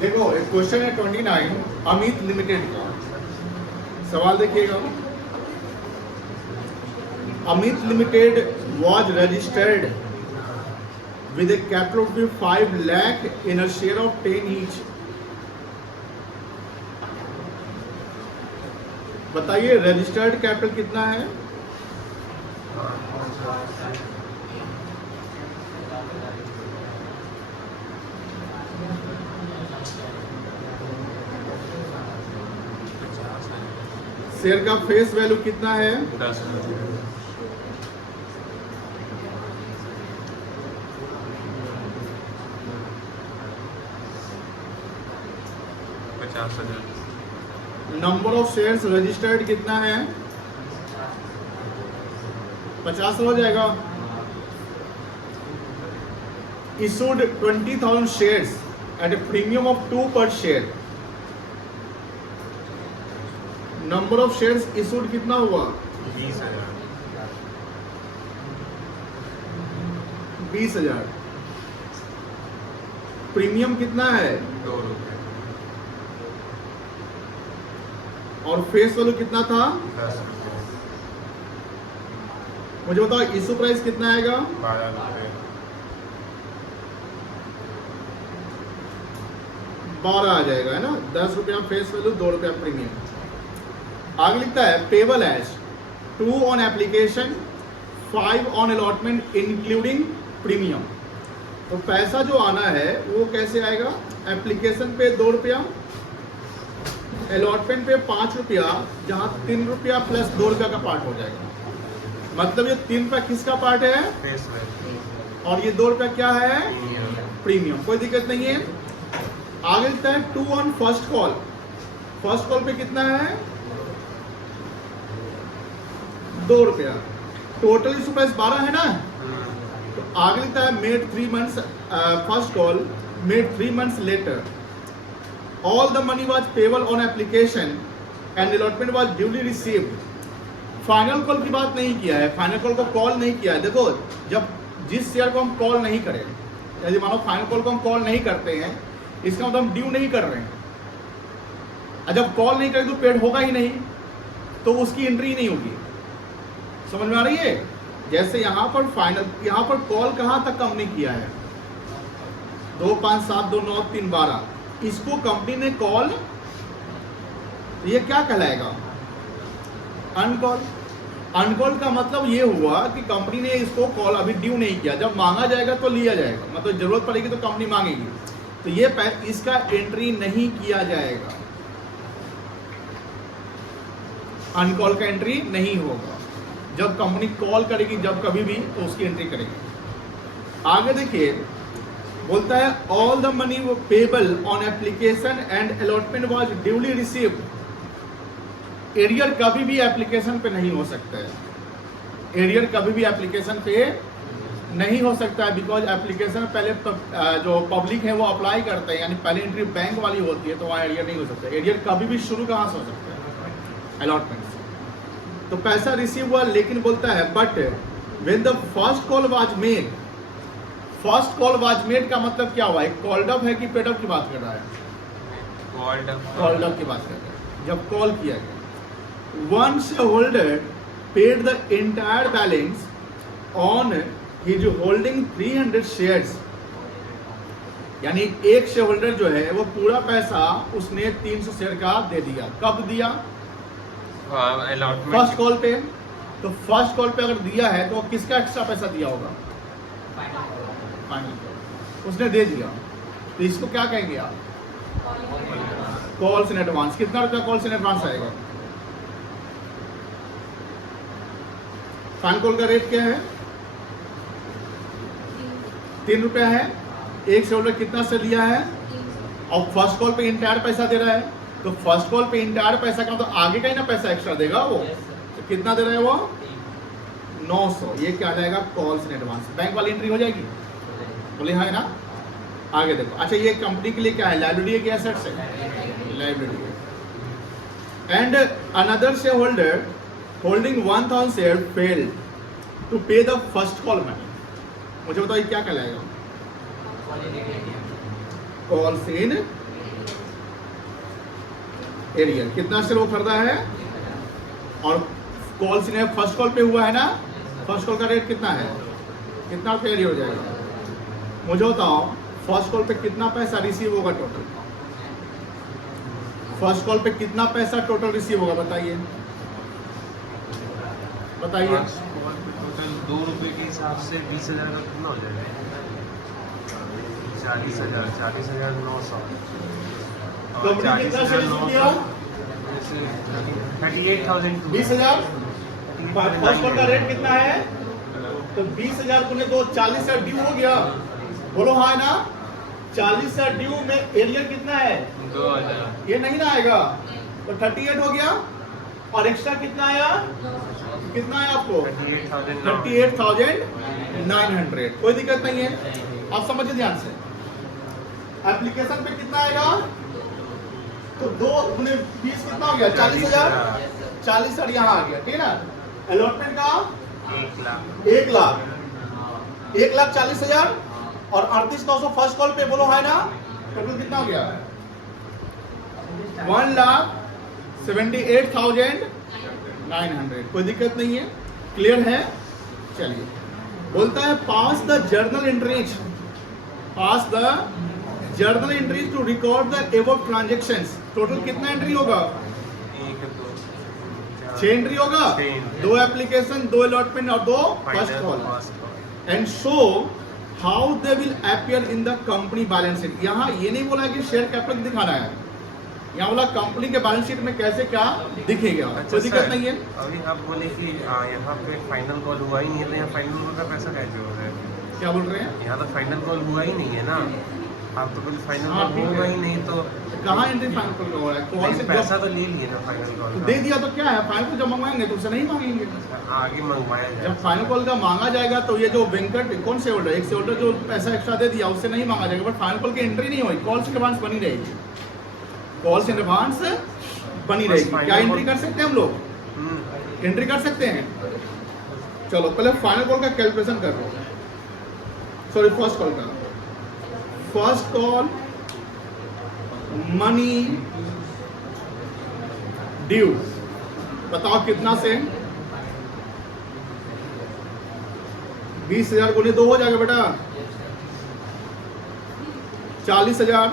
देखो एक क्वेश्चन है 29 अमित लिमिटेड का सवाल देखिएगा। Amit limited was registered with a capital of 5 lakh in a share of 10 each। बताइए रजिस्टर्ड कैपिटल कितना है? शेयर का फेस वैल्यू कितना है? 10 50,000। नंबर ऑफ शेयर्स रजिस्टर्ड कितना है? 50 हो जाएगा। Issued 20,000 shares at A premium of 2 पर share. Number of shares issued कितना हुआ? 20,000। प्रीमियम कितना है? 2 रुपये। और फेस वैल्यू कितना था? 10 रुपये। मुझे बताओ इशू प्राइस कितना आएगा? 12 रुपये। 12 आ जाएगा, है ना। 10 रुपया फेस वैल्यू, 2 रुपया प्रीमियम। आगे लिखता है payable as 2 on application 5 on allotment including premium. तो पैसा जो आना है वो कैसे आएगा? एप्लीकेशन पे 2 रुपया, अलॉटमेंट पे 5 रुपया, जहां 3 रुपया प्लस 2 रुपया का पार्ट हो जाएगा। मतलब ये 3 रुपया किसका पार्ट है? Face value. और ये 2 रुपया क्या है? प्रीमियम। कोई दिक्कत नहीं है। आगे लिखता है 2 on first call. First call पे कितना है? 2 रुपया। टोटल इशू प्राइस 12 है ना। तो आगे लिखता है made 3 months first call made 3 months later all the money was payable on application and allotment was duly received. Final call की बात नहीं किया है, फाइनल कॉल को कॉल नहीं किया है। देखो जब जिस शेयर को हम कॉल नहीं करें, यदि मानो फाइनल कॉल को हम कॉल नहीं करते हैं, इसका मतलब हम ड्यू नहीं कर रहे हैं। और जब कॉल नहीं करें तो पेड होगा ही नहीं, तो उसकी एंट्री नहीं होगी। समझ में आ रही है? जैसे यहाँ पर फाइनल, यहाँ पर कॉल कहाँ तक हमने किया है? 2, 5, 7, 2, 9, 3, 12। इसको कंपनी ने कॉल, ये क्या कहलाएगा? अनकॉल। अनकॉल का मतलब ये हुआ कि कंपनी ने इसको कॉल अभी ड्यू नहीं किया। जब मांगा जाएगा तो लिया जाएगा, मतलब जरूरत पड़ेगी तो कंपनी मांगेगी, तो ये इसका एंट्री नहीं किया जाएगा। अनकॉल का एंट्री नहीं होगा। जब कंपनी कॉल करेगी, जब कभी भी, तो उसकी एंट्री करेगी। आगे देखिए, बोलता है all the money payable on application and allotment was duly received. Arrear कभी भी एप्लीकेशन पे नहीं हो सकता है। एरियर कभी भी एप्लीकेशन पे नहीं हो सकता है, बिकॉज एप्लीकेशन पहले जो पब्लिक है वो अप्लाई करते हैं, यानी पहले एंट्री बैंक वाली होती है, तो वहाँ एरियर नहीं हो सकता। एरियर कभी भी शुरू कहाँ से हो सकता है? अलॉटमेंट से। तो पैसा रिसीव हुआ, लेकिन बोलता है but when the first call was made. First call was made का मतलब क्या हुआ? एक कॉल्ड अप है कि पेड अप की बात कर रहा है? कॉल्ड अप की बात कर रहा है। जब कॉल किया गया, one shareholder paid the entire balance on his holding 300 shares. यानी एक शेयर होल्डर जो है वो पूरा पैसा उसने 300 शेयर का दे दिया। कब दिया? फर्स्ट कॉल पे। तो फर्स्ट कॉल पे अगर दिया है तो किसका एक्स्ट्रा पैसा दिया होगा? फाइनल उसने दे दिया, तो इसको क्या कहेंगे आप? Calls in advance. कितना रुपया कॉल्स इन एडवांस आएगा? फाइनल कॉल का रेट क्या है? 3 रुपया है। एक शेयर होल्डर कितना से लिया है? और फर्स्ट कॉल पे इंटायर पैसा दे रहा है, तो फर्स्ट कॉल पे इंटायर पैसा का तो आगे का ही ना पैसा एक्स्ट्रा देगा वो। तो कितना दे रहा है वो? 900। ये क्या जाएगा? Calls in advance. बैंक वाली एंट्री हो जाएगी? बोले हाँ, है ना। आगे देखो। अच्छा, ये कंपनी के लिए क्या है? लायबिलिटी है कि एसेट्स है? लायबिलिटी है। And another share holder holding 1000 share failed to pay the first call money. मुझे बताओ ये क्या कहलाएगा? कॉल्स इन एरियर कितना शेयर वो खरीदा है, और कॉल सीने फर्स्ट कॉल पे हुआ है ना, फर्स्ट कॉल का रेट कितना है, कितना कैरी हो जाएगा मुझे बताओ। फर्स्ट कॉल पे कितना पैसा रिसीव होगा टोटल, फर्स्ट कॉल पे कितना पैसा टोटल रिसीव होगा बताइए बताइए। टोटल 2 रुपये के हिसाब से 20,000 का कितना हो जाएगा? 40,000, 40,900। कंपनी कितना शेयर इशू किया, 38,000। 20,000। फर्स्ट कॉल का रेट कितना है, तो 20,000 गुने 2, 40,000 ड्यू हो गया, बोलो हाँ ना। 40,000 ड्यू में एरियर कितना है 2,000। ये नहीं ना आएगा, तो 38 हो गया, और एक्स्ट्रा कितना आया, कितना आया आपको 38,900। कोई दिक्कत नहीं है, आप समझिए ध्यान से। एप्लीकेशन पे कितना आएगा, तो 2 गुने 20 कितना हो गया 40,000, 40,000 यहाँ आ गया, ठीक है ना। अलॉटमेंट का 1 लाख। 1,40,000 और 38,900 फर्स्ट कॉल पे, बोलो है ना, टोटल कितना हो गया 1,78,900। कोई दिक्कत नहीं है, क्लियर है। चलिए, बोलता है pass the journal entries, pass the journal entries to record the above transactions. Total कितना एंट्री होगा, 6 एंट्री होगा, 2 एप्लीकेशन, 2 अलॉटमेंट और 2 first call, and show how they will appear in the company balance sheet. यहाँ ये नहीं बोला है कि शेयर कैपिटल दिखाना है, यहाँ बोला कंपनी के बैलेंस शीट में कैसे क्या दिखेगा। कोई दिक्कत नहीं है। अभी आप बोले कि यहाँ पे फाइनल कॉल हुआ ही नहीं है, तो यहाँ फाइनल कॉल का पैसा कैसे हो रहा है? क्या बोल रहे हैं, यहाँ तो फाइनल कॉल हुआ ही नहीं है ना, आप तो बोले फाइनल हाँ, कॉल ठीक होगा है। ही नहीं, तो कहाँ एंट्री फाइनल कॉल हो रहा है, कॉल से पैसा तो ले लिए ना फाइनल कॉल दे दिया तो क्या है, फाइनल जब मंगवाएंगे तो उससे नहीं मांगेंगे। आगे मंगवाया जाए। जब फाइनल कॉल का मांगा जाएगा तो ये जो वेंकट कौन से होल्डर, एक से होल्डर जो पैसा एक्स्ट्रा दे दिया उससे नहीं मांगा जाएगा, बट फाइनल कॉल की एंट्री नहीं होगी, कॉल से एडवांस बनी रहेगी, कॉल से एडवांस बनी बस रहेगी। final क्या एंट्री call- कर सकते हैं हम लोग, एंट्री कर सकते हैं। चलो पहले फाइनल कॉल का कैलकुलेशन कर लो, सॉरी फर्स्ट कॉल का। फर्स्ट कॉल मनी ड्यू, बताओ कितना से, 20,000 गुने 2 हो जाएगा बेटा, 40,000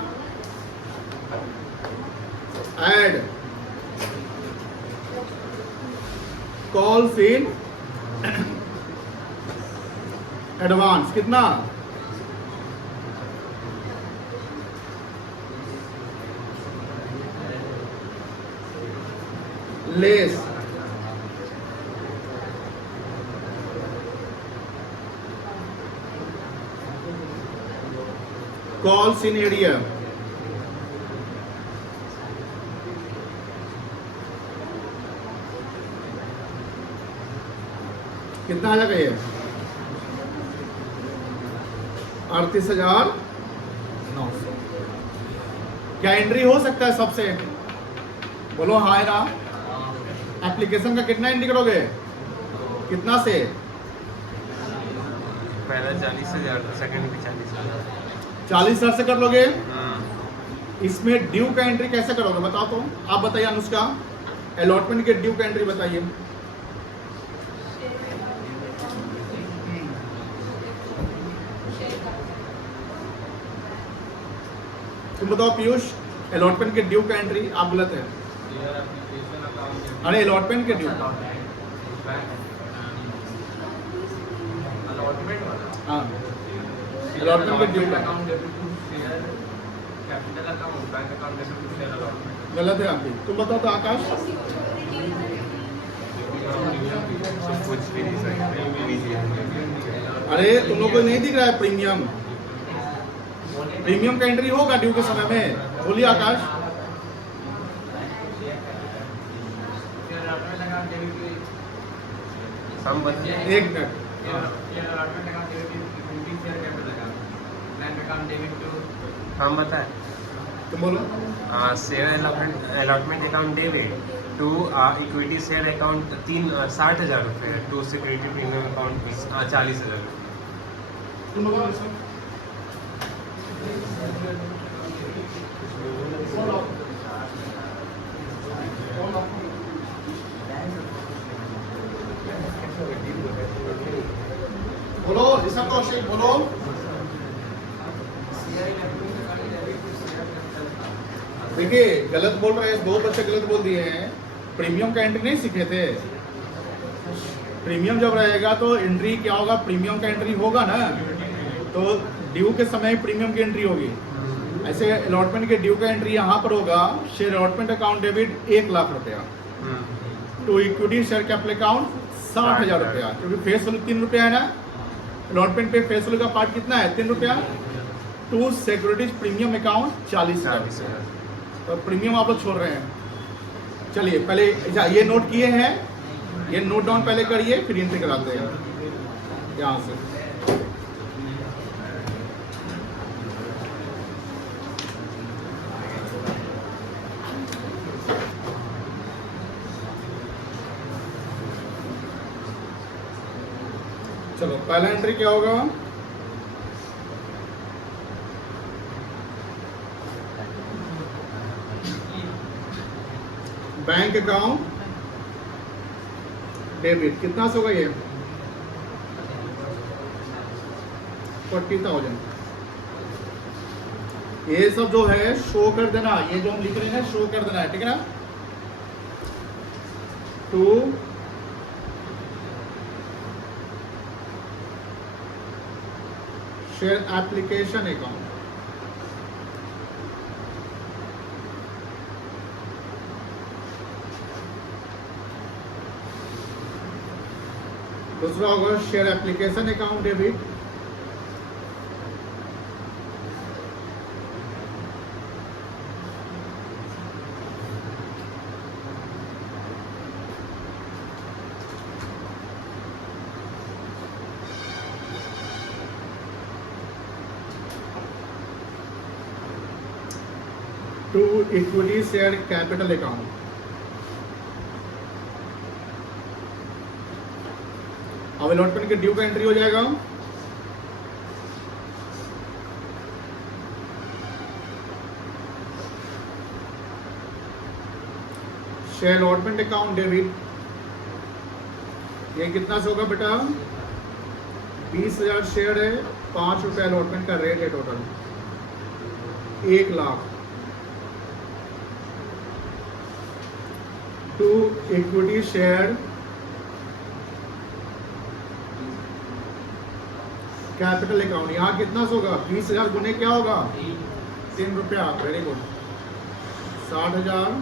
ऐड कॉल्स इन एडवांस कितना, लेस कॉल्स इन एरिया, कितना आ जाएगा ये 38,900। क्या एंट्री हो सकता है सबसे, बोलो हाय ना। एप्लीकेशन का कितना एंट्री करोगे, कितना से, पहला 40,000, सेकंड भी 40,000। 40,000 से कर लोगे। इसमें ड्यू का एंट्री कैसे करोगे बताओ, तो आप बताइए अनुष्का, अलॉटमेंट के ड्यू का एंट्री बताइए। तुम बताओ पीयूष, अलॉटमेंट के ड्यू का एंट्री आप गलत है। अरे अलॉटमेंट के ड्यू, हाँ अलॉटमेंट के ड्यू का गलत है आपकी। तुम बताओ तो आकाश, कुछ भी नहीं सकते। अरे तुम लोग को नहीं दिख रहा है प्रीमियम, प्रीमियम का एंट्री होगा ड्यू के समय में, बोलिए आकाश। हम बच्चे एक मिनट, हम बताएं, तुम बोलो। Share allotment account debit to equity share account 60,000 रुपये, टू सिक्योरिटी प्रीमियम अकाउंट 40,000 रुपये। तुम बताओ सर। कौशिक बोलो। देखिए गलत बोल रहे हैं, 2 बच्चे गलत बोल दिए हैं। प्रीमियम का एंट्री नहीं सीखे थे। प्रीमियम जब रहेगा तो एंट्री क्या होगा, प्रीमियम का एंट्री होगा ना, तो ड्यू के समय प्रीमियम की एंट्री होगी। ऐसे अलॉटमेंट के ड्यू का एंट्री यहाँ पर होगा, share allotment account debit 1 lakh रुपया, to equity share capital account 60,000 रुपया, क्योंकि फेस वैल्यू 3 रुपया है ना, अलॉटमेंट पे फेस वैल्यू का पार्ट कितना है, 3 रुपया। To securities premium account 40,000। तो प्रीमियम आप लोग छोड़ रहे हैं। चलिए पहले ये नोट किए हैं, ये नोट डाउन पहले करिए, फिर एंट्री कराते हैं यहाँ से। चलो पहला एंट्री क्या होगा, बैंक अकाउंट डेबिट, कितना से होगा ये 40,000। ये सब जो है शो कर देना, ये जो हम लिख रहे हैं शो कर देना है, ठीक है ना। टू शेयर एप्लीकेशन अकाउंट, दूसरा होगा share application account debit, to equity share capital account. अब अलॉटमेंट के ड्यू का एंट्री हो जाएगा, शेयर अलॉटमेंट अकाउंट डेबिट, ये कितना से होगा बेटा, 20,000 शेयर है, 5 रुपये अलॉटमेंट का रेट है, total 1 lakh. To equity share capital account, यहाँ कितना होगा, 20,000 गुने क्या होगा, 3 रुपया, very good, 60,000।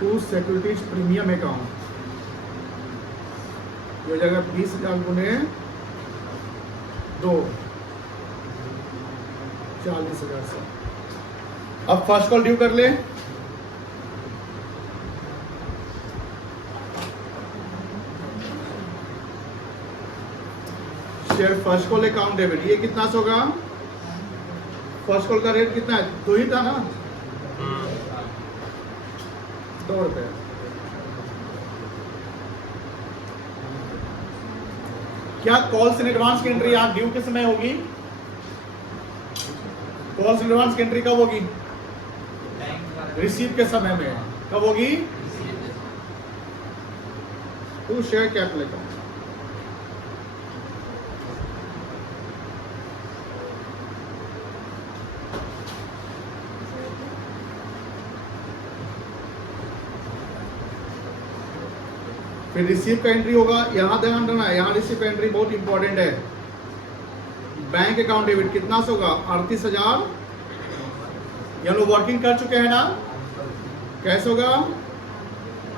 To securities premium account, ये हो जाएगा 20,000 गुने 2, 40,000 से। अब फर्स्ट कॉल ड्यू कर ले, share first call account debit, ये कितना होगा, फर्स्ट कॉल का रेट कितना है, 2 ही था ना, 2 रुपये। क्या कॉल्स इन एडवांस की एंट्री यहाँ ड्यू के समय होगी, कॉल्स इन एडवांस की एंट्री कब होगी, रिसीव के समय में, कब होगी, टू शेयर कैपिटल अकाउंट। फिर रिसीव का एंट्री होगा, यहां ध्यान रखना है, यहां रिसीव का एंट्री बहुत इंपॉर्टेंट है। बैंक अकाउंट डेबिट कितना होगा, 38,000, ये लोग वर्किंग कर चुके हैं ना, कैसे होगा,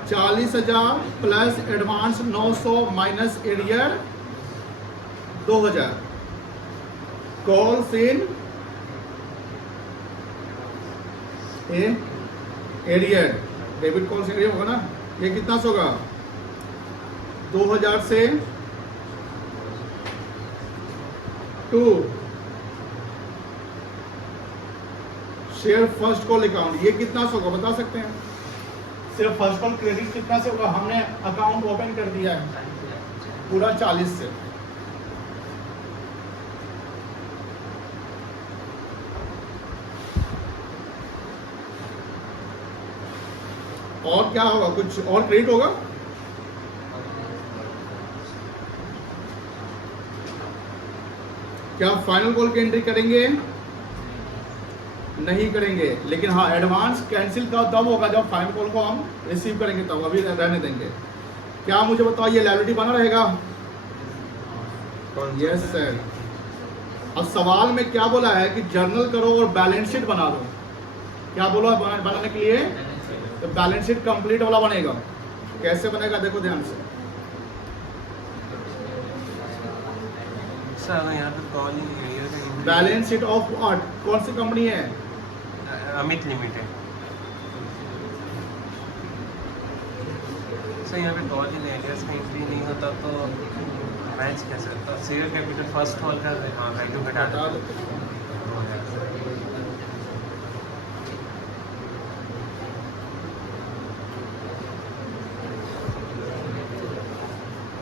40,000 plus advance 900 minus arrear 2,000, calls in arrear debit, calls arrear होगा ना, ये कितना होगा, 2,000 से to share first call account, ये कितना से होगा बता सकते हैं, सिर्फ फर्स्ट कॉल क्रेडिट कितना से होगा, हमने अकाउंट ओपन कर दिया है पूरा 40 से। और क्या होगा, कुछ और क्रेडिट होगा? क्या फाइनल कॉल की एंट्री करेंगे? नहीं करेंगे। लेकिन हाँ, एडवांस कैंसिल का तब होगा जब फाइनल कॉल को हम रिसीव करेंगे, तब अभी रहने देंगे। क्या मुझे बताओ, ये लायबिलिटी बना रहेगा? Yes sir. अब सवाल में क्या बोला है कि जर्नल करो और बैलेंस शीट बना दो। क्या बोला बनाने के लिए? तो बैलेंस शीट कंप्लीट वाला बनेगा। कैसे बनेगा देखो ध्यान से। सर यहाँ पे call he balance sheet of what? कौन सी कंपनी है? अमित लिमिटेड। सर यहाँ पे कॉल इन एरियाज का एंट्री नहीं होता तो मैच कैसे होता? शेयर कैपिटल फर्स्ट कॉल का वैल्यू घटा दो।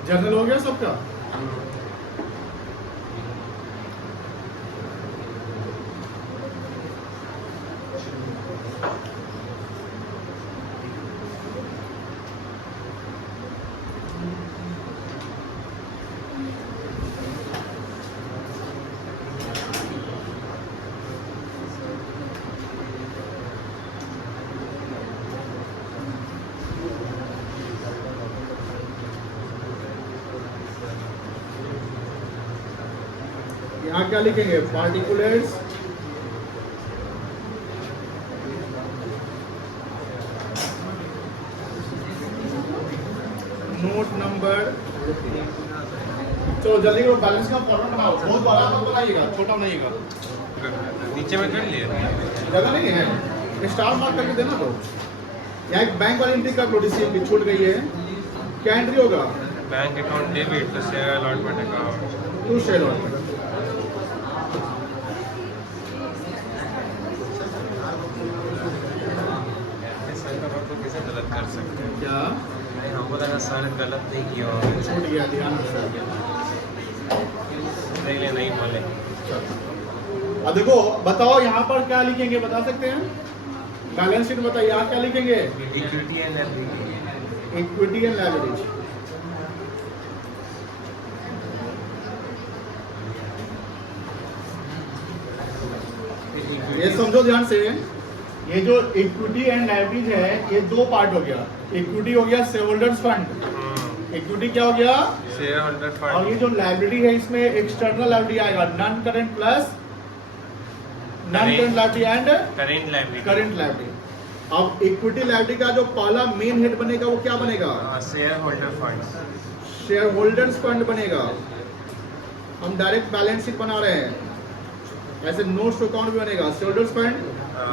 जर्नल हो गया सबका? यहाँ क्या लिखेंगे? Particulars note number. चलो जल्दी करो, बैलेंस का फॉर्मेट बनाओ। बहुत बड़ा मत बनाइएगा, छोटा बनाइएगा। नीचे में कर लिया जगह नहीं है, स्टार मार्क करके देना। तो यहाँ एक बैंक वाली एंट्री कर लो, रिसीव की छूट गई है। क्या एंट्री होगा? Bank account debit to share allotment account to share allotment. कैसे गलत कर सकते हैं? क्या नहीं, हमको लगा सर गलत नहीं किया होगा, छूट गया? ध्यान से इसलिए नहीं बोले। अब देखो, बताओ यहाँ पर क्या लिखेंगे, बता सकते हैं? बैलेंस शीट बताइए, यहाँ क्या लिखेंगे? Equity and liability. Equity and liability. ये समझो ध्यान से, ये जो इक्विटी एंड लायबिलिटी है, ये दो पार्ट हो गया। इक्विटी हो गया शेयर होल्डर्स फंड। इक्विटी क्या हो गया? Share holder fund. और ये जो लायबिलिटी है, इसमें एक्सटर्नल लायबिलिटी आएगा, non current plus non current liability and current liability. Current liability. अब इक्विटी लायबिलिटी का जो पहला मेन हेड बनेगा वो क्या बनेगा? Share holder fund. Share holders fund बनेगा। हम डायरेक्ट बैलेंस शीट बना रहे हैं, ऐसे नोट्स अकाउंट भी बनेगा। शेयर होल्डर्स फंड,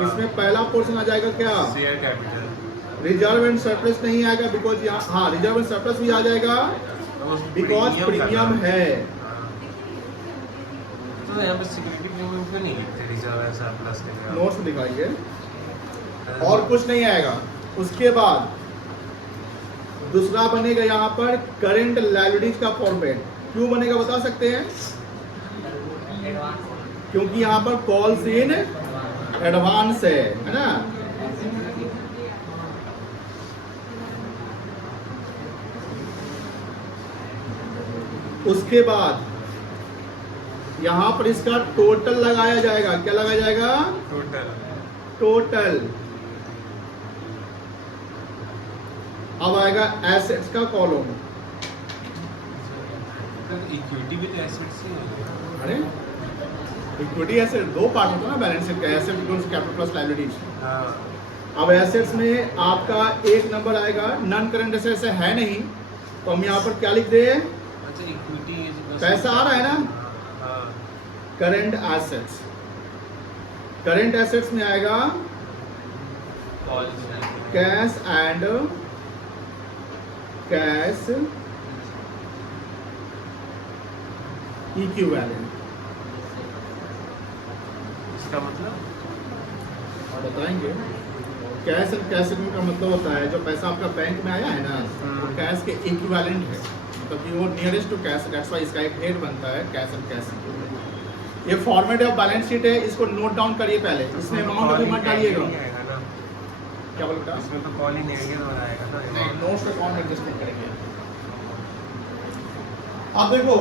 इसमें पहला पोर्शन आ जाएगा क्या? Share capital. Reserve and surplus नहीं आएगा, बिकॉज यहाँ हाँ रिजर्व एंड सरप्लस भी आ जाएगा बिकॉज प्रीमियम है। तो यहाँ पे सिक्योरिटी प्रीमियम क्यों नहीं लिखते? रिजर्व एंड सरप्लस के नोट्स में दिखाइए, और कुछ नहीं आएगा। उसके बाद दूसरा बनेगा यहाँ पर करंट लायबिलिटीज का फॉर्मेट। क्यों बनेगा बता सकते हैं? क्योंकि यहाँ पर कॉल्स इन एडवांस है ना। उसके बाद यहाँ पर इसका टोटल लगाया जाएगा। क्या लगाया जाएगा? टोटल। अब आएगा एसेट्स का कॉलम। इक्विटी भी तो एसेट्स ही है। अरे इक्विटी एसेट दो पार्ट होता है ना बैलेंस शीट का, asset equals capital plus liabilities. अब एसेट्स में आपका एक नंबर आएगा, नॉन करंट एसेट्स है नहीं, तो हम यहाँ पर क्या लिख दे? अच्छा, इक्विटी पैसा आ रहा है ना, करंट एसेट्स। करंट एसेट्स में आएगा कैश एंड कैश इक्विवेलेंट। इसका मतलब बताएंगे। कैश एंड कैश का मतलब होता है जो पैसा आपका बैंक में आया है ना, वो कैश के इक्विवेलेंट है, मतलब कि वो nearest to cash. That's why इसका एक हेड बनता है कैश एंड कैश इक्विवेलेंट। ये फॉर्मेट ऑफ बैलेंस शीट है, इसको नोट डाउन करिए पहले। इसमें अमाउंट अभी मत डालिएगा। क्या बोल बेटा? इसमें तो कॉल ही नेगेटिव हो जाएगा ना नहीं, नोट्स अकाउंट एडजस्टमेंट करेंगे। अब देखो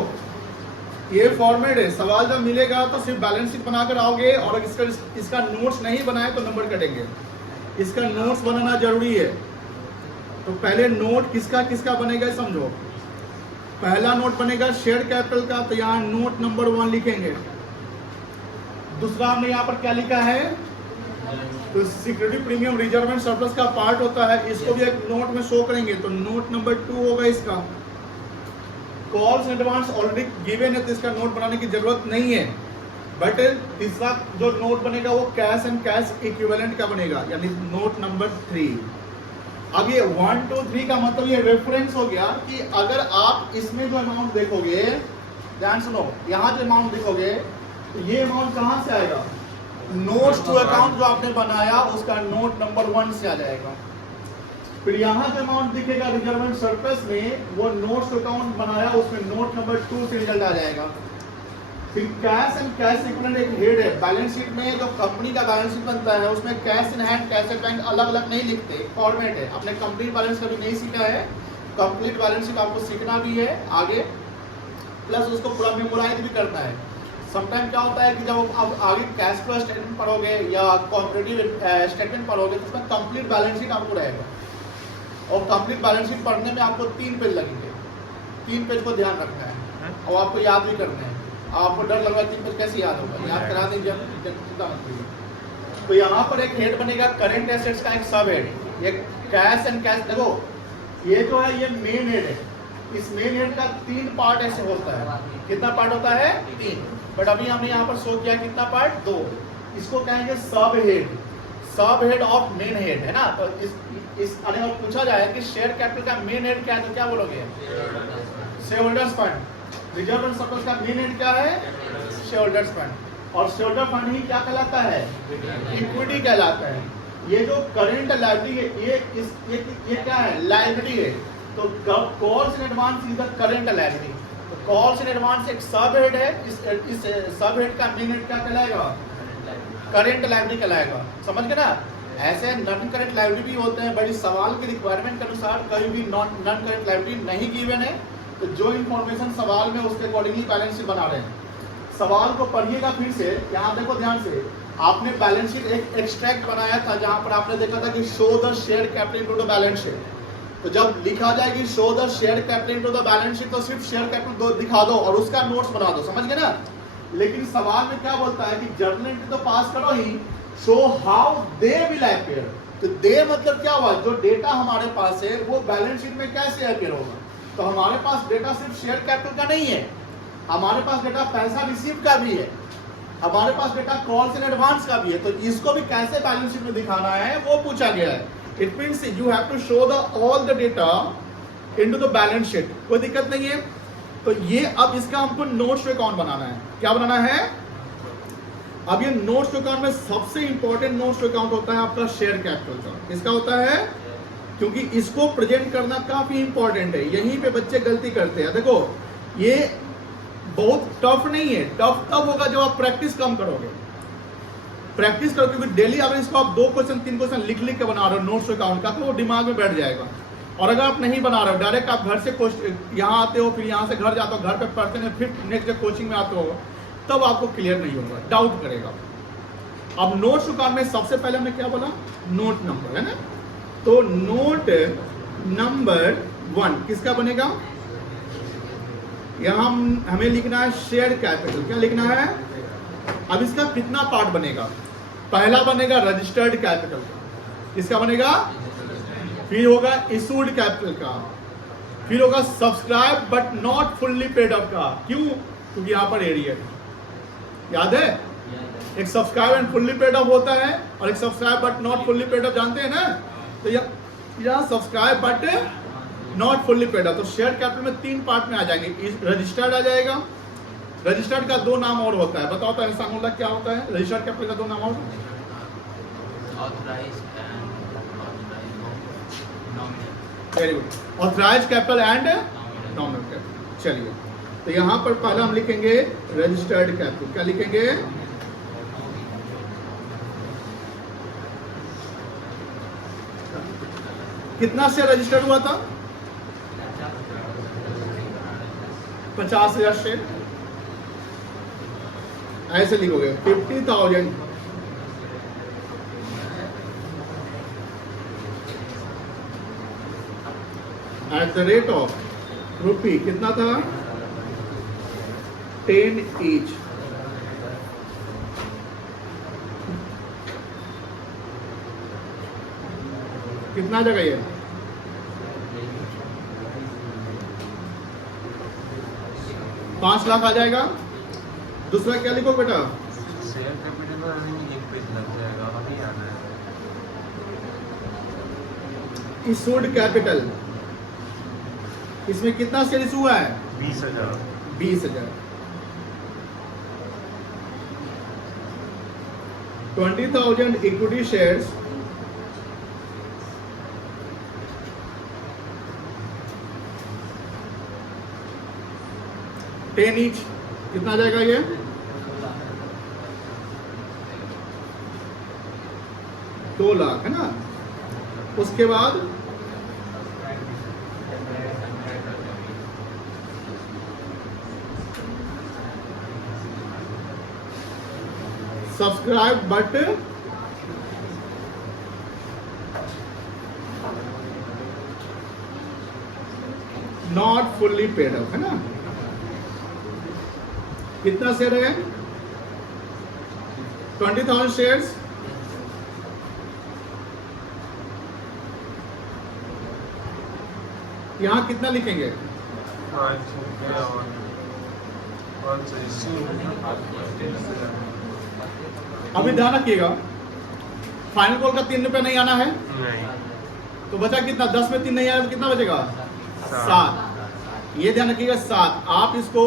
ये फॉर्मेट है, सवाल जब मिलेगा तो सिर्फ बैलेंस शीट बनाकर आओगे, और इसका नोट्स नहीं बनाए तो नंबर कटेंगे। इसका नोट्स बनाना जरूरी है। तो पहले नोट किसका किसका बनेगा समझो। पहला नोट बनेगा शेयर कैपिटल का, तो यहाँ नोट नंबर 1 लिखेंगे। दूसरा हमने यहाँ पर क्या लिखा है, तो security premium reserve and surplus का पार्ट होता है, इसको भी एक नोट में शो करेंगे, तो नोट नंबर 2 होगा इसका। कॉल्स एडवांस ऑलरेडी गिवन है तो इसका नोट बनाने की जरूरत नहीं है। बट तीसरा जो नोट बनेगा वो कैश एंड कैश इक्विवेलेंट का बनेगा, यानी नोट नंबर 3। अब ये 1 2 3 का मतलब ये रेफरेंस हो गया कि अगर आप इसमें जो अमाउंट देखोगे, ध्यान सुनो, यहाँ जो अमाउंट देखोगे तो ये अमाउंट कहाँ से आएगा, नोट्स टू अकाउंट जो आपने बनाया उसका नोट नंबर 1 से आ जाएगा। फिर यहाँ जो अमाउंट दिखेगा रिजर्व एंड सरप्लस में, वो नोट्स टू अकाउंट बनाया उसमें नोट नंबर 2 से रिजल्ट आ जाएगा। फिर कैश एंड कैश इक्विवेलेंट एक हेड है। बैलेंस शीट में जो कंपनी का बैलेंस शीट बनता है उसमें cash in hand cash at bank अलग अलग नहीं लिखते, फॉर्मेट है। अपने कंप्लीट बैलेंस कभी नहीं सीखा है, कंप्लीट बैलेंस शीट आपको सीखना भी है आगे, प्लस उसको पूरा मेमोराइज भी करना है। समटाइम क्या होता है कि जब आप आगे कैश फ्लो स्टेटमेंट पढ़ोगे या कॉपरेटिव स्टेटमेंट पढ़ोगे तो उसमें कंप्लीट बैलेंस शीट आपको रहेगा, और कंप्लीट बैलेंस शीट पढ़ने में आपको 3 पेज लगेंगे। 3 पेज को ध्यान रखना है और आपको याद भी करना है। आपको डर लग रहा है 3 पेज कैसे याद होगा, याद करा दीजिए, चिंता मत करिए। तो यहाँ पर एक हेड बनेगा करेंट एसेट्स का, एक सब हेड, एक कैश एंड कैश। देखो ये जो है ये मेन हेड है। इस मेन हेड का 3 पार्ट ऐसे होता है। कितना पार्ट होता है? 3। बट अभी हमने यहाँ पर शो किया कितना पार्ट? 2। इसको कहेंगे सब हेड, सब हेड ऑफ मेन हेड, है ना। तो इस अगर पूछा जाए कि शेयर कैपिटल का मेन हेड क्या है तो क्या बोलोगे? Share holders fund. Reserve and surplus का मेन हेड क्या है? Share holders fund. और शेयर होल्डर फंड ही क्या कहलाता है? इक्विटी कहलाता है। ये जो करंट लायबिलिटी है ये क्या है? लायबिलिटी है। तो calls in advance is the current liability. तो कॉल्स इन एडवांस एक सब हेड है। इस सब हेड का मेन हेड क्या कहलाएगा? करंट लायबिलिटी कहलाएगा। समझ गए ना। ऐसे नॉन करंट लायबिलिटी भी होते हैं, बड़ी सवाल के रिक्वायरमेंट के अनुसार कभी भी नॉन करंट लायबिलिटी नहीं गिवन है, तो जो इन्फॉर्मेशन सवाल में उसके अकॉर्डिंगली बैलेंस शीट बना रहे हैं। सवाल को पढ़िएगा फिर से, यहाँ देखो ध्यान से। आपने बैलेंस शीट एक एक्सट्रैक्ट बनाया था जहां पर आपने देखा था कि show the share capital into the balance sheet. तो जब लिखा जाएगी show the share capital into the balance sheet, तो सिर्फ शेयर कैपिटल दिखा दो और उसका नोट्स बना दो, समझ गए ना। लेकिन सवाल में क्या बोलता है कि जर्नल एंट्री तो पास करो ही, show how they will appear. तो दे मतलब क्या हुआ, जो डेटा हमारे पास है वो बैलेंस शीट में कैसे अपीयर होगा। तो हमारे पास डेटा सिर्फ शेयर कैपिटल का नहीं है, हमारे पास डेटा पैसा रिसीव का भी है, हमारे पास डेटा कॉल्स इन एडवांस का भी है। तो इसको भी कैसे बैलेंस शीट में दिखाना है वो पूछा गया है। It means you have to show the all the data into the balance sheet. कोई दिक्कत नहीं है। तो ये अब इसका हमको नोट्स टू अकाउंट बनाना है। क्या बनाना है? अब ये नोट्स टू अकाउंट में सबसे इंपॉर्टेंट नोट्स टू अकाउंट होता है आपका शेयर कैपिटल का। इसका होता है, क्योंकि इसको प्रेजेंट करना काफी इंपॉर्टेंट है। यहीं पे बच्चे गलती करते हैं। देखो ये बहुत टफ नहीं है, टफ तब होगा जब आप प्रैक्टिस कम करोगे। प्रैक्टिस करो, क्योंकि डेली अगर इसको आप 2 क्वेश्चन 3 क्वेश्चन लिख लिख के बना रहे हो नोट्स अकाउंट का, तो वो दिमाग में बैठ जाएगा। और अगर आप नहीं बना रहे हो, डायरेक्ट आप घर से यहाँ आते हो, फिर यहाँ से घर जाते हो, घर पे पढ़ते हैं, फिर नेक्स्ट डे कोचिंग में आते हो, तब आपको क्लियर नहीं होगा, डाउट करेगा। अब नोट्स अकाउंट में सबसे पहले हमने क्या बोला? नोट नंबर, है ना। तो नोट नंबर 1 किसका बनेगा? यहाँ हमें लिखना है शेयर कैपिटल। क्या लिखना है? अब इसका कितना पार्ट बनेगा? पहला बनेगा रजिस्टर्ड कैपिटल का। किसका बनेगा? फिर होगा इशूड कैपिटल का, फिर होगा subscribe but not fully paid up का। क्यों? क्योंकि यहाँ पर एरिया याद है, एक subscribe and fully paid up होता है और एक subscribe but not fully paid up, जानते हैं ना। तो यहाँ subscribe but not fully paid up. तो शेयर कैपिटल में 3 पार्ट में आ जाएंगे। रजिस्टर्ड आ जाएगा। रजिस्टर्ड का 2 नाम और होता है, बताओ तो ऐसा मुल्ला क्या होता है? रजिस्टर्ड कैपिटल का 2 नाम और, very good, authorised capital and nominal capital. चलिए, तो यहाँ पर पहला हम लिखेंगे रजिस्टर्ड कैपिटल। क्या लिखेंगे? कितना शेयर रजिस्टर्ड हुआ था? 50,000 शेयर। ऐसे लिखोगे 50,000 at the rate of rupee कितना था? 10 ईच। कितना आ जाएगा ये? $5 लाख आ जाएगा। दूसरा क्या लिखो बेटा? शेयर कैपिटल में हमें एक पेज लग जाएगा, हमें आना है। इशूड कैपिटल, इसमें कितना शेयर इशू हुआ है? 20,000। 20,000। 20,000 इक्विटी शेयर्स टेन ईच। कितना आ जाएगा ये? $2 लाख है ना। उसके बाद subscribe but not fully paid up है ना। कितना शेयर है? 20,000 शेयर्स। यहां कितना लिखेंगे? 5 और 500। अभी ध्यान रखिएगा, फाइनल कॉल का 3 रुपया नहीं आना है, नहीं, तो बचा कितना? 10 में 3 नहीं आया तो कितना बचेगा? 7। ये ध्यान रखिएगा 7। आप इसको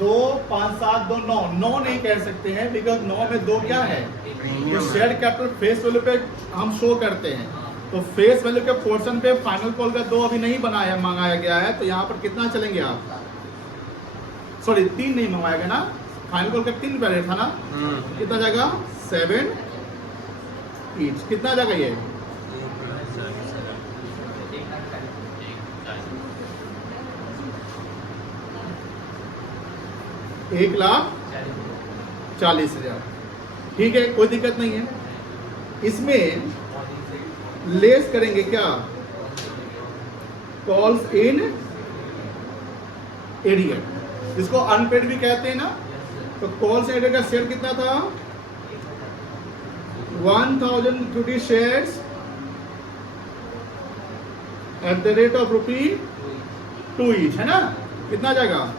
2, 5, 7, 2, 9 9 नहीं कह सकते हैं, बिकॉज 9 में 2 क्या है? जो शेयर कैपिटल फेस वैल्यू पे हम शो करते हैं, तो फेस वैल्यू के पोर्शन पे फाइनल कॉल का 2 अभी नहीं बनाया मंगाया गया है, तो यहाँ पर कितना चलेंगे आप? सॉरी 3 नहीं मंगवाया गया ना, फाइनल कॉल का 3 रुपया रेट था ना। कितना जाएगा? 7 ईच। कितना जाएगा ये? 1,40,000। ठीक है, कोई दिक्कत नहीं है। इसमें लेस करेंगे क्या? कॉल्स इन एरियर, इसको अनपेड भी कहते हैं ना। तो कॉल्स इन एरियर का शेयर कितना था? 1,000 equity shares at the rate of ₹2 each है ना। कितना जाएगा?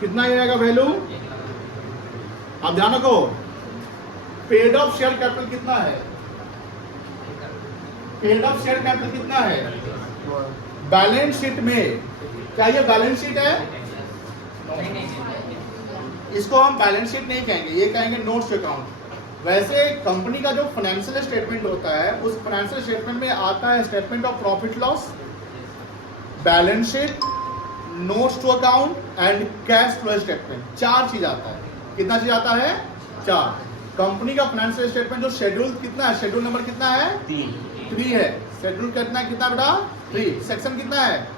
कितना आएगा वैल्यू? आप ध्यान रखो, पेड ऑफ शेयर कैपिटल कितना है? पेड ऑफ शेयर कैपिटल कितना है? बैलेंस शीट में क्या ये बैलेंस शीट है? इसको हम बैलेंस शीट नहीं कहेंगे, ये कहेंगे नोट्स अकाउंट। वैसे कंपनी का जो फाइनेंशियल स्टेटमेंट होता है, उस फाइनेंशियल स्टेटमेंट में आता है statement of profit loss, balance sheet, notes to account and cash flow statement. 4 चीज आता है। कितना चीज आता है? 4। कंपनी का फाइनेंशियल स्टेटमेंट जो शेड्यूल कितना है? शेड्यूल नंबर कितना है? 3 है। शेड्यूल कितना बेटा? 3। सेक्शन कितना है?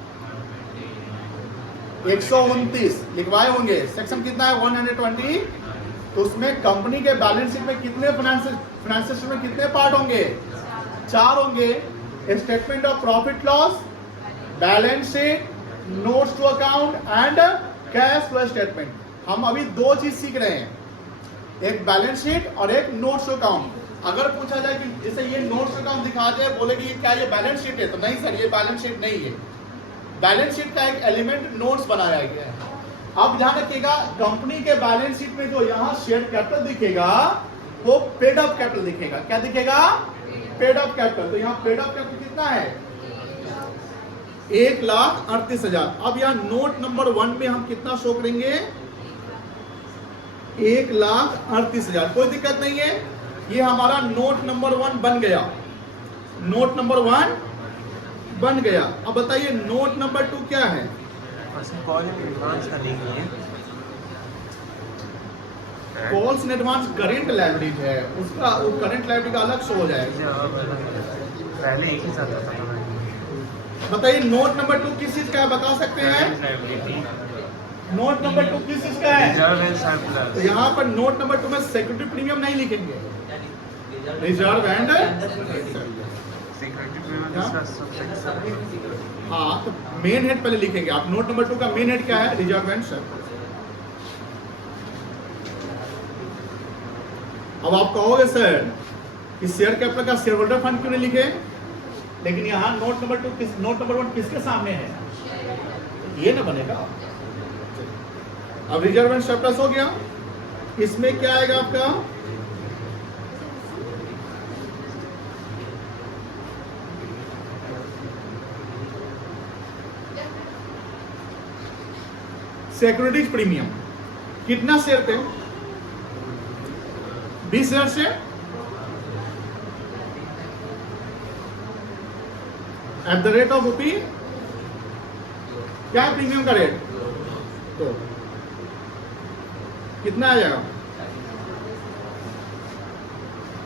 129 लिखवाए होंगे। सेक्शन कितना है? 120। तो उसमें कंपनी के बैलेंस शीट में कितने फाइनेंशियल में कितने पार्ट होंगे? 4 होंगे। Statement of profit loss, balance sheet, notes to account and cash flow statement. हम अभी 2 चीज सीख रहे हैं, एक बैलेंस शीट और एक नोट्स टू अकाउंट। अगर पूछा जाए कि जैसे ये नोट्स अकाउंट दिखा जाए, बोले कि क्या ये बैलेंस शीट है, तो नहीं सर, ये बैलेंस शीट नहीं है। बैलेंस शीट का एक एलिमेंट नोट्स बनाया गया है। अब ध्यान रखिएगा, कंपनी के बैलेंस शीट में जो यहाँ शेयर कैपिटल दिखेगा वो पेड अप कैपिटल दिखेगा। क्या दिखेगा? Paid up capital. तो यहाँ पेड अप कैपिटल कितना है? 1,38,000। अब यहाँ नोट नंबर 1 में हम कितना शो करेंगे? 1,38,000। कोई दिक्कत नहीं है, ये हमारा नोट नंबर 1 बन गया। नोट नंबर 1 बन गया। अब बताइए नोट नंबर 2 क्या है? कॉल एडवांस करने के लिए calls in advance current liability है, उसका वो करंट लायबिलिटी का अलग शो हो जाएगा। पहले एक ही साथ था। बताइए नोट नंबर 2 किस चीज का है, बता सकते हैं? नोट नंबर 2 किस चीज का है? Reserve and surplus. तो यहाँ पर नोट नंबर 2 में सिक्योरिटी प्रीमियम नहीं लिखेंगे, रिजर्व एंड सिक्योरिटी प्रीमियम। हाँ, तो मेन हेड पहले लिखेंगे आप। नोट नंबर 2 का मेन हेड क्या है? Reserve and surplus. अब आप कहोगे सर कि शेयर कैपिटल का शेयर होल्डर फंड क्यों नहीं लिखे? लेकिन यहाँ नोट नंबर 2 नोट नंबर 1 किसके सामने है? ये ना बनेगा। अब रिजर्व एंड सरप्लस हो गया, इसमें क्या आएगा आपका? Securities premium. कितना शेयर पे? 20,000 से at the rate of rupee, क्या है प्रीमियम का रेट? तो कितना आ जाएगा?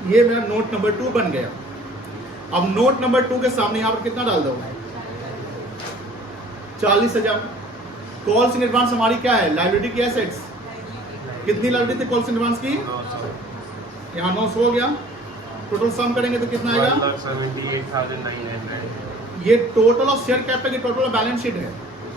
ये मेरा नोट नंबर 2 बन गया। अब नोट नंबर 2 के सामने यहां पर कितना डाल दो? 40,000। कॉल्स इन एडवांस हमारी क्या है? लायबिलिटी की एसेट्स। कितनी लायबिलिटी थी कॉल्स इन एडवांस की? यहाँ 900 हो गया। टोटल सम करेंगे तो कितना आएगा? 1,78,900। ये टोटल ऑफ शेयर कैपिटल की टोटल बैलेंस शीट है।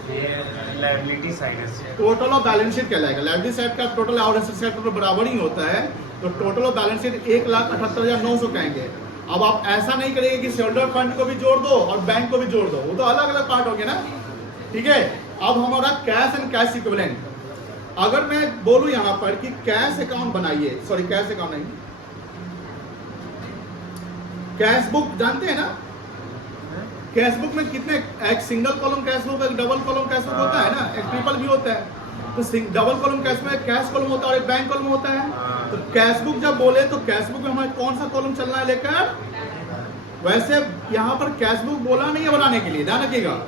ये लायबिलिटी साइड है। टोटल ऑफ बैलेंस शीट कहलाएगा। लायबिलिटी साइड का टोटल और एसेट साइड टोटल बराबर ही होता है, तो टोटल ऑफ बैलेंस शीट 1,78,900 कहेंगे। अब आप ऐसा नहीं करेंगे कि शेयरहोल्डर फंड को भी जोड़ दो और बैंक को भी जोड़ दो, वो तो अलग अलग पार्ट हो गया ना। ठीक है, अब हमारा कैश एंड कैश इक्विवेलेंट। अगर मैं बोलूं यहां पर कि कैश अकाउंट बनाइए, सॉरी कैश अकाउंट नहीं, कैश बुक जानते हैं ना? कैश बुक में कितने, एक सिंगल कॉलम कैश बुक, एक डबल कॉलम कैश बुक होता है ना, एक ट्रिपल भी होता है। तो डबल कॉलम कैश में कैश कॉलम होता है और एक बैंक कॉलम होता है। तो कैश बुक जब बोले तो कैश बुक में हमारे कौन सा कॉलम चलना है लेकर? वैसे यहाँ पर कैश बुक बोला नहीं है बनाने के लिए, ध्यान रखिएगा।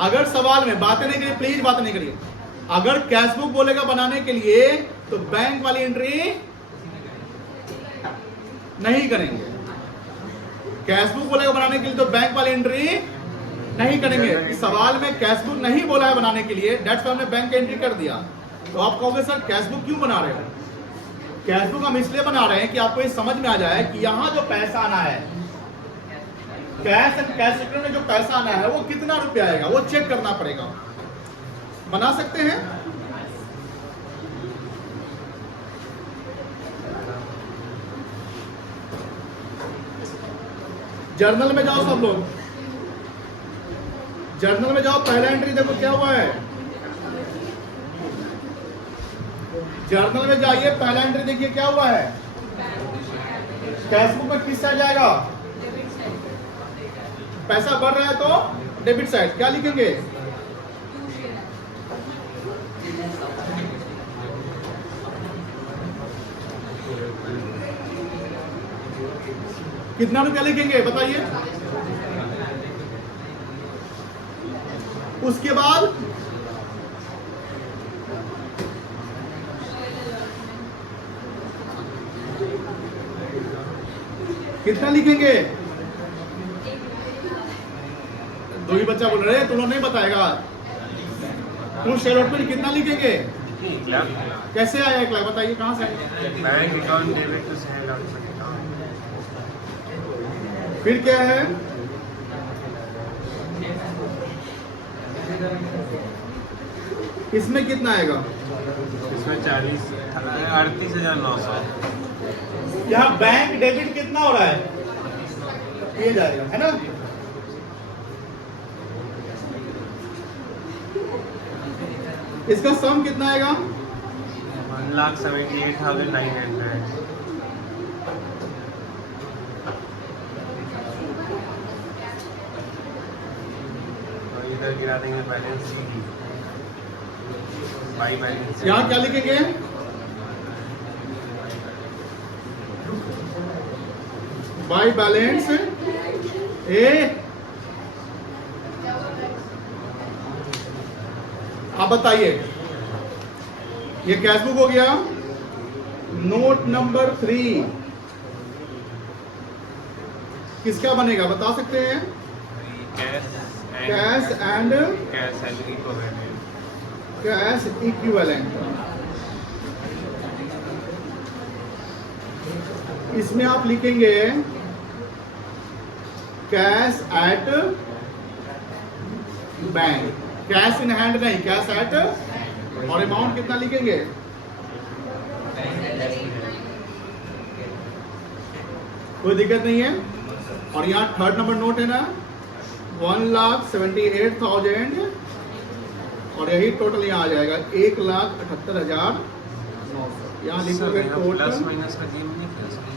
अगर सवाल में बातें नहीं करिए, प्लीज बातें नहीं करिए। अगर कैश बुक बोलेगा बनाने के लिए तो बैंक वाली एंट्री नहीं करेंगे। कैश बुक बोलेगा बनाने के लिए तो बैंक वाली एंट्री नहीं करेंगे। इस सवाल में कैश बुक नहीं बोला है बनाने के लिए, डेट्स हमने बैंक एंट्री कर दिया। तो आप कहोगे सर कैश बुक क्यों बना रहे हो? कैश बुक हम इसलिए बना रहे हैं कि आपको ये समझ में आ जाए कि यहाँ जो पैसा आना है, कैश एंड कैश इक्विवेलेंट में जो पैसा आना है वो कितना रुपया आएगा, वो चेक करना पड़ेगा। बना सकते हैं? जर्नल में जाओ सब लोग, जर्नल में जाओ, पहला एंट्री देखो क्या हुआ है। जर्नल में जाइए, पहला एंट्री देखिए क्या हुआ है। कैश बुक में किस साइड जाएगा? पैसा बढ़ रहा है तो डेबिट साइड। क्या लिखेंगे? कितना रुपया लिखेंगे बताइए? उसके बाद कितना लिखेंगे? दो ही बच्चा बोल रहे हैं, तुम लोग नहीं बताएगा। तुम शेयर में कितना लिखेंगे? 1 लाख। कैसे आया 1 लाख बताइए, कहां से? Bank account debit to sale account. फिर क्या है? इसमें कितना आएगा? इसमें 38,900। यहाँ बैंक डेबिट कितना हो रहा है? ये जाएगा, है ना? इसका सम कितना आएगा? 1,78,900। इधर गिरा देंगे बैलेंस सीधी, बाई बैलेंस। यहाँ क्या लिखेंगे? बाई बैलेंस ए। आप बताइए, ये कैश बुक हो गया, नोट नंबर 3 किसका बनेगा बता सकते हैं? Cash and cash equivalent. इसमें आप लिखेंगे cash at bank, cash in hand नहीं, कैश एट, और अमाउंट कितना लिखेंगे? कोई दिक्कत नहीं है। और यहाँ थर्ड नंबर नोट है ना, 1,78,000, और यही टोटल यहाँ आ जाएगा 1,78,900। यहाँ लिखोगे टोटल प्लस माइनस का गेम नहीं खेल सकते।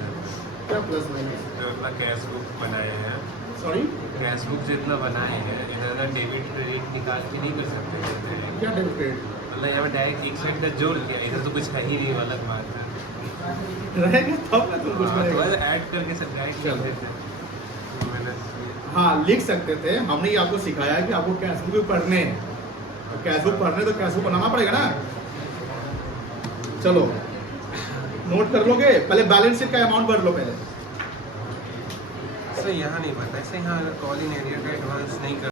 क्या प्लस माइनस? जो अपना कैश बुक बनाए हैं, सॉरी कैश बुक जितना बनाए हैं इधर डेबिट क्रेडिट निकाल के नहीं कर सकते। क्या डेबिट क्रेडिट मतलब यहाँ डायरेक्ट एक साइड का जोड़ किया, इधर तो कुछ है ही नहीं, अलग बात है। रहेगा तब ना तुम कुछ करेगा। ऐड करके सब डायरेक्ट कर देते हैं। हाँ लिख सकते थे, हमने ही आपको सिखाया है कि आपको कैश बुक भी पढ़ने हैं, तो कैश बुक पढ़ने तो कैश बुक बनाना पड़ेगा ना। चलो नोट कर लोगे, पहले बैलेंस शीट का अमाउंट भर लो पहले। ऐसे यहाँ नहीं पता, ऐसे यहाँ कॉल इन एरिया का एडवांस नहीं कर